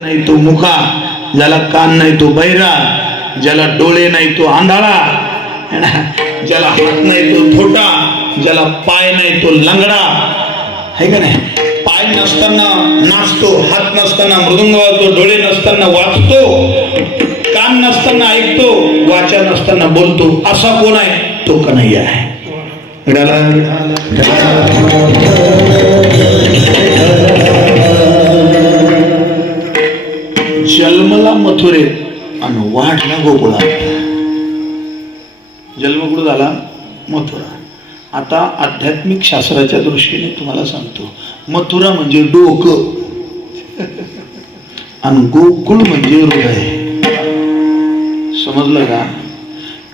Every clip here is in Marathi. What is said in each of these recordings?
नाही तो मुखा ज्याला कान नाही तो बैरा ज्याला डोळे नाही तो आंधळा ज्याला हात नाही तो थोटा ज्याला पाय नाही तो लंगडा है का नाही पाय नसताना नाचतो हात नसताना मृदुंग वाजतो डोळे नसताना वाचतो कान नसताना ऐकतो वाचा नसताना बोलतो असा कोण आहे तो कन्हैया आहे विडाला, आणि वाढला गोकुळा जन्म कुठं झाला? मथुरा. आता आध्यात्मिक शास्त्राच्या दृष्टीने तुम्हाला सांगतो मथुरा म्हणजे डोकं आणि गोकुळ म्हणजे हृदय. समजलं का?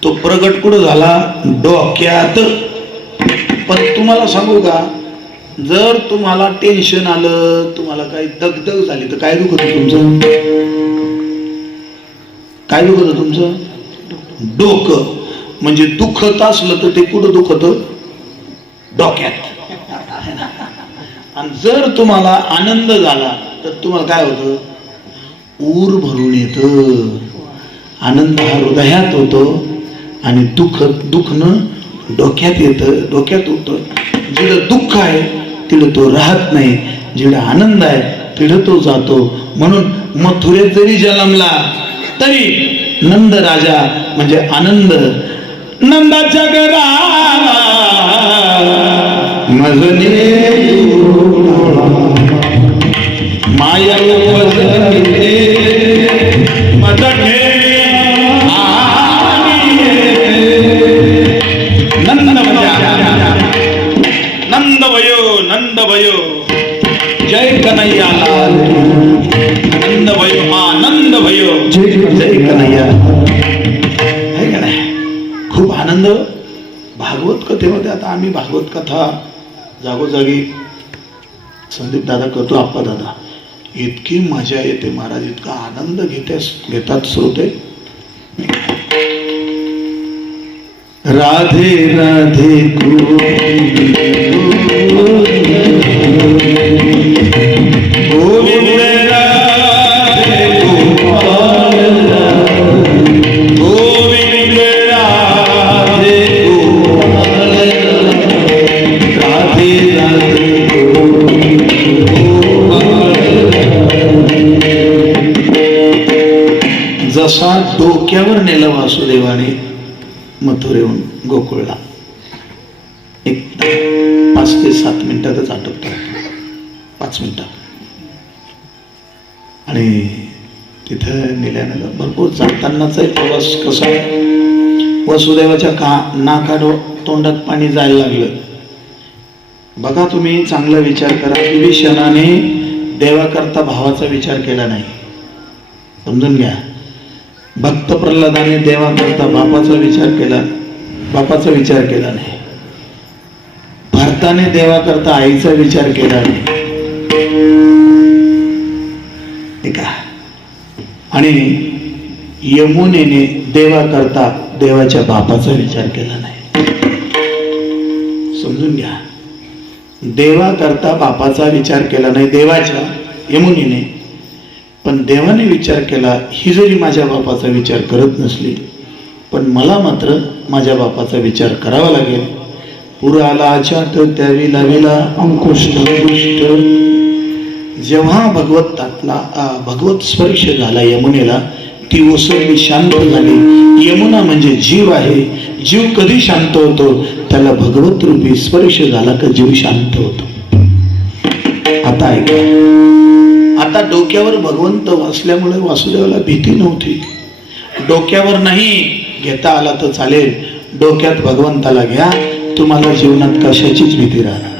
तो प्रगट कुठं झाला? डोक्यात. पण तुम्हाला सांगू का जर तुम्हाला टेन्शन आलं तुम्हाला काही दगदग झाली तर काय दुखत तुमचं? काय दुखत तुमचं? डोकं. म्हणजे दुखत असलं तर ते कुठं दुखत? डोक्यात. आणि जर तुम्हाला आनंद झाला तर तुम्हाला काय होतं? ऊर भरून येतं. आनंद हा हृदयात होतो आणि दुःख दुखणं डोक्यात येतं डोक्यात होतं. जिथं दुःख आहे तिथं तो राहत नाही. जिथं आनंद आहे तिथं तो जातो. म्हणून मथुरेत जरी जन्मला तरी नंद राजा म्हणजे आनंद. नंदाच्या घरा मजने माया उपजते नंद नंद भयो नंद भयो जय कन्हैया लाल नंद भयो आनंद भयो। जय कन्हैया। है का नाही? खूप आनंद. भागवत कथेमध्ये आता आम्ही भागवत कथा जागोजागी संदीप दादा करतो आप्पा दादा. इतकी मजा येते महाराज इतका आनंद घेते घेतात श्रोते. राधे राधे एक पाच ते सात मिनिटातच आटपतो. पाच मिनिटात आणि तिथं नेल्यानंतर भरपूर जातानाचा प्रवास कसा आहे का नाका तोंडात पाणी जायला लागलं. बघा तुम्ही चांगला विचार करा. विभीषणाने देवाकरता भावाचा विचार केला नाही. समजून घ्या. भक्त प्रल्हादाने देवाकरता बापाचा विचार केला. बापाचा विचार केला नाही. भारताने देवाकरता आईचा विचार केला नाही. का? आणि यमुनेने देवाकरता देवाच्या बापाचा विचार केला नाही. समजून घ्या. देवाकरता बापाचा विचार केला नाही देवाच्या यमुनीने. पण देवाने विचार केला ही जरी माझ्या बापाचा विचार करत नसली पण मला मात्र माझ्या बापाचा विचार करावा लागेल. पुर आला आचाट त्यावेळी लाविला अंकुश जेव्हा भगवतातला आ, भगवत स्पर्श झाला यमुनेला ती ओसरली शांत झाली. यमुना म्हणजे जीव आहे. जीव कधी शांत होतो? त्याला भगवत रूपी स्पर्श झाला का जीव शांत होतो. आता ऐका. आता डोक्यावर भगवंत वाचल्यामुळे वासुदेवाला भीती नव्हती. डोक्यावर नाही घेता आला तर चालेल. डोक्यात भगवंताला घ्या. तुम्हाला जीवनात कशाचीच भीती राहणार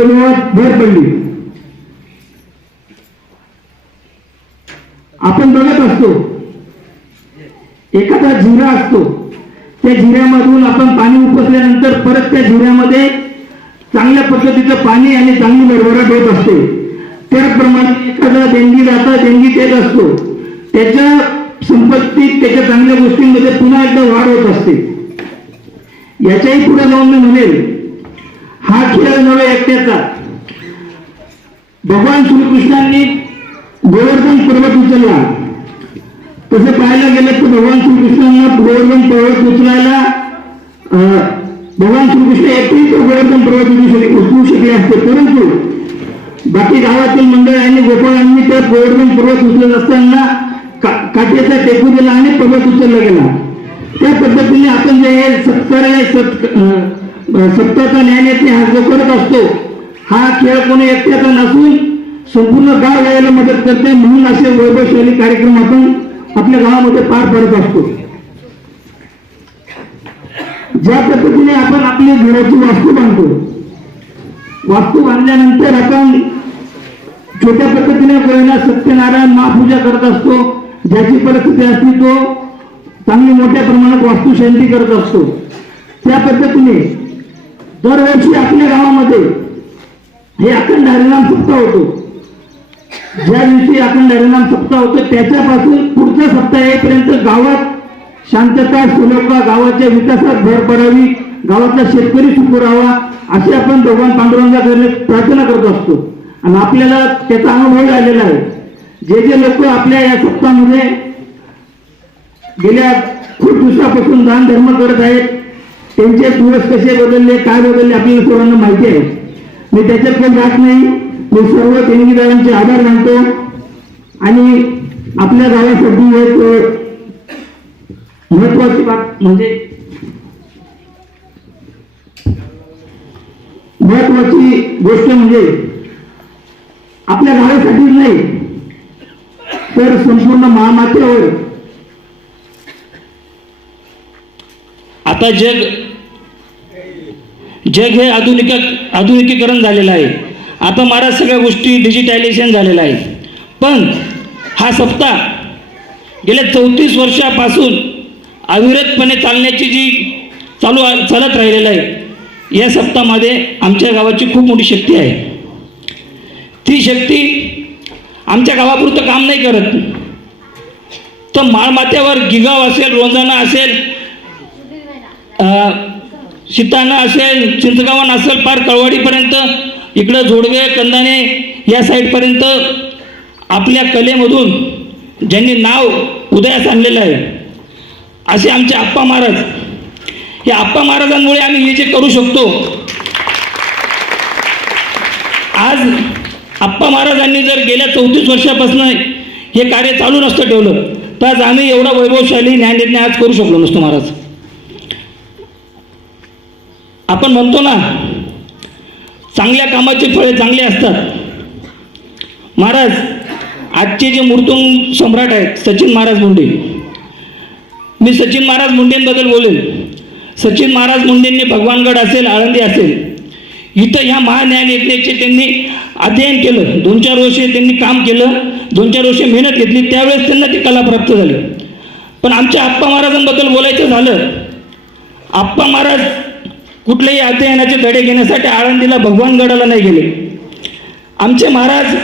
वैभवात भर पडली. आपण बघत असतो एखादा झिरा असतो त्या झिऱ्यामधून आपण पाणी उपसल्यानंतर परत त्या झिऱ्यामध्ये चांगल्या पद्धतीचं पाणी आणि चांगली भरभराट होत असते. त्याचप्रमाणे एखादा देणगीदाता देणगी देत असतो. त्याच्या संपत्तीत त्याच्या चांगल्या गोष्टींमध्ये पुन्हा एकदा वाढ होत असते. याच्याही पुढे जाऊन मी म्हणेल हा खेळ नव्हे एकट्याचा. भगवान श्रीकृष्णांनी गोवर्धन पर्वत उचलला. तसं पाहायला गेलं तर भगवान श्रीकृष्णांना गोवर्धन पर्वत उचलायला भगवान श्रीकृष्ण एकटेच तो गोवर्धन पर्वत उचलू शकले असते. परंतु बाकी गावातील मंडळांनी गोपाळांनी त्या गोवर्धन पर्वत उचलत असताना का- काठीचा टेकू दिला आणि पर्वत उचलला गेला. त्या पद्धतीने आपण जे हे सत्कार आहे, सत्याचा अं, सत्ताचा न्यायाने हा जो करत असतो हा खेळ कोणी एकट्याचा नसून संपूर्ण गाव यायला मदत करते म्हणून असे वैभवशाली कार्यक्रम आपण आपल्या गावामध्ये पार पाडत असतो. ज्या पद्धतीने आपण आपली घराची वास्तू बांधतो वास्तू बांधल्यानंतर आपण छोट्या पद्धतीने गोळ्याला सत्यनारायण महापूजा करत असतो ज्याची परिस्थिती असते तो चांगली मोठ्या प्रमाणात वास्तुशांती करत असतो. त्या पद्धतीने दरवर्षी आपल्या गावामध्ये हे अखंड हरिनाम सप्ताह होतो. ज्या दिवशी अखंड हरिनाम सप्ताह होतो त्याच्यापासून पुढच्या सप्ताह येईपर्यंत गावात शांतता सुलभता गावाच्या विकासात भर पडावी गावातला शेतकरी सुखू राहावा अशी आपण भगवान पांडुरंगाकडे प्रार्थना करत असतो. आणि आपल्याला त्याचा अनुभव आलेला आहे. जे जे लोक आपल्या या सप्ताहामध्ये गेल्या खूप दिवसापासून दान धर्म करत आहेत त्यांचे दिवस कसे बदलले काय बदलले आपल्याला सर्वांना माहिती आहे. मी त्याच्यात पण जात नाही. मी सर्व देणगीदारांचे आभार मानतो. आणि आपल्या गावासाठी एक महत्वाची बाब म्हणजे महत्वाची गोष्ट म्हणजे आपल्या गावासाठीच नाही तर संपूर्ण महामातेवर. आता जग जग हे आधुनिक आधुनिकीकरण झालेलं आहे. आता महाराज सगळ्या गोष्टी डिजिटायझेशन झालेलं आहे पण हा सप्ताह गेल्या चौतीस वर्षापासून अविरतपणे चालण्याची जी चालू चालत राहिलेलं आहे या सप्ताहामध्ये आमच्या गावाची खूप मोठी शक्ती आहे. ती शक्ती आमच्या गावापुरतं काम नाही करत. तर माळमाथ्यावर गिगाव असेल रोंजाना असेल सीताना असेल चिंचगावन असेल पार कळवाडीपर्यंत इकडं झोडगे कंदाने या साईडपर्यंत आपल्या कलेमधून ज्यांनी नाव उदयास आणलेलं आहे असे आमचे आप्पा महाराज. या आप्पा महाराजांमुळे आम्ही हे जे करू शकतो आज आप्पा महाराजांनी जर गेल्या चौतीस वर्षापासून हे कार्य चालू नसतं ठेवलं तर आज आम्ही एवढा वैभवशाली न्यायनिर्णय आज करू शकलो नसतो महाराज. आपण म्हणतो ना चांगल्या कामाची फळे चांगली असतात. महाराज आजचे जे मूर्तुंग सम्राट आहेत सचिन महाराज मुंडे. मी सचिन महाराज मुंडेंबद्दल बोलेन. सचिन महाराज मुंडेंनी भगवानगड असेल आळंदी असेल इथं ह्या महान्यायनिर्णयाचे त्यांनी अध्ययन केलं. दोन चार वर्षे त्यांनी काम केलं दोन चार वर्षे मेहनत घेतली त्यावेळेस त्यांना ती कला प्राप्त झाली. पण आमच्या आप्पा महाराजांबद्दल बोलायचं झालं. आप्पा महाराज कुठल्याही अध्ययनाचे धडे घेण्यासाठी आळंदीला भगवानगडाला नाही गेले. आमचे महाराज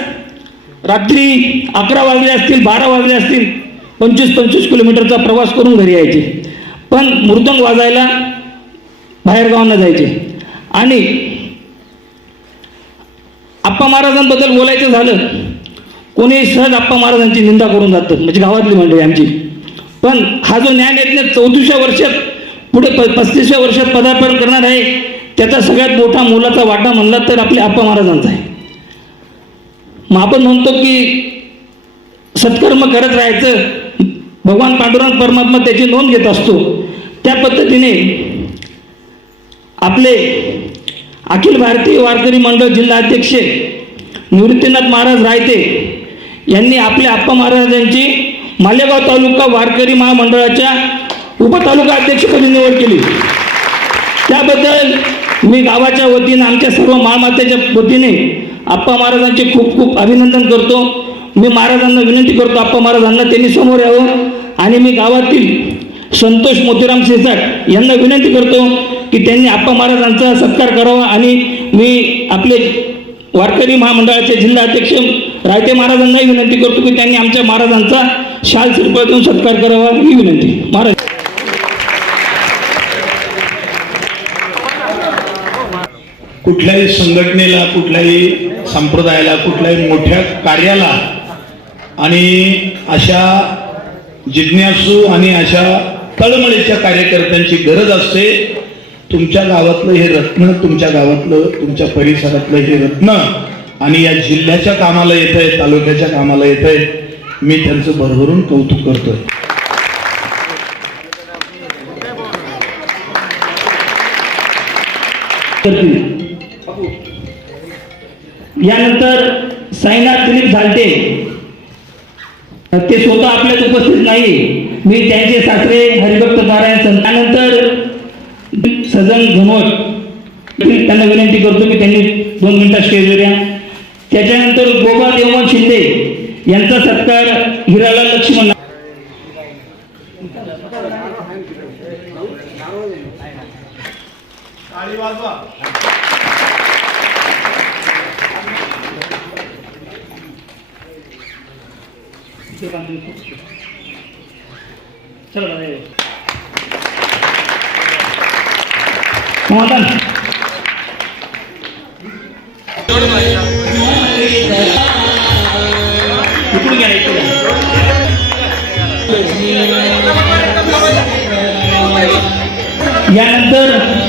रात्री अकरा वाजले असतील बारा वाजले असतील पंचवीस पंचवीस किलोमीटरचा प्रवास करून घरी यायचे. पण मृदंग वाजायला बाहेरगावांना जायचे. आणि आप्पा महाराजांबद्दल बोलायचं झालं कोणी सहज आप्पा महाराजांची निंदा करून जातं म्हणजे गावातली मंडळी आमची. पण हा जो न्याययज्ञ चौतीसव्या वर्षात पुढे प पस्तीसव्या वर्षात पदार्पण करणार आहे त्याचा सगळ्यात मोठा मोलाचा वाटा म्हणला तर आपल्या आप्पा महाराजांचा आहे. मग आपण म्हणतो की सत्कर्म करत राहायचं भगवान पांडुरंग परमात्मा त्याची नोंद घेत असतो. त्या पद्धतीने आपले अखिल भारतीय वारकरी मंडळ जिल्हा अध्यक्ष निवृत्तीनाथ महाराज रायते यांनी आपल्या आप्पा महाराजांची मालेगाव तालुका वारकरी महामंडळाच्या उपतालुका अध्यक्षपदी निवड केली. त्याबद्दल मी गावाच्या वतीनं आमच्या सर्व महामात्याच्या वतीने आप्पा महाराजांचे खूप खूप अभिनंदन करतो. मी महाराजांना विनंती करतो आप्पा महाराजांना त्यांनी समोर यावं. आणि मी गावातील संतोष मोतीराम शेसाट यांना विनंती करतो की त्यांनी आप्पा महाराजांचा सत्कार करावा आणि मी आपले वारकरी महामंडळाचे जिल्हा अध्यक्ष रायते महाराजांनाही विनंती करतो की त्यांनी आमच्या महाराजांचा शाल सिरपळ देऊन सत्कार करावा ही विनंती. महाराज. कुठल्याही संघटनेला कुठल्याही संप्रदायाला कुठल्याही मोठ्या कार्याला आणि अशा जिज्ञासू आणि अशा तळमळीच्या कार्यकर्त्यांची गरज असते. तुमच्या गावातलं हे रत्न तुमच्या गावातलं तुमच्या परिसरातलं हे रत्न आणि या जिल्ह्याच्या कामाला येत आहे तालुक्याच्या कामाला येत आहे मी त्यांचं भरभरून कौतुक करतोय. करतील यानंतर साईनाथ दिलीप झालटे ते स्वतः आपल्यात उपस्थित नाही. मी त्यांचे सासरे हरिभक्त नारायण संत. त्यानंतर सजन घनवट त्यांना विनंती करतो की त्यांनी दोन मिनिटात स्टेजवर या. त्याच्यानंतर गोबा देवमन शिंदे यांचा सत्कार हिराला लक्ष्मण चला दादा, ये. समाधान इकडून घ्या इकडून यानंतर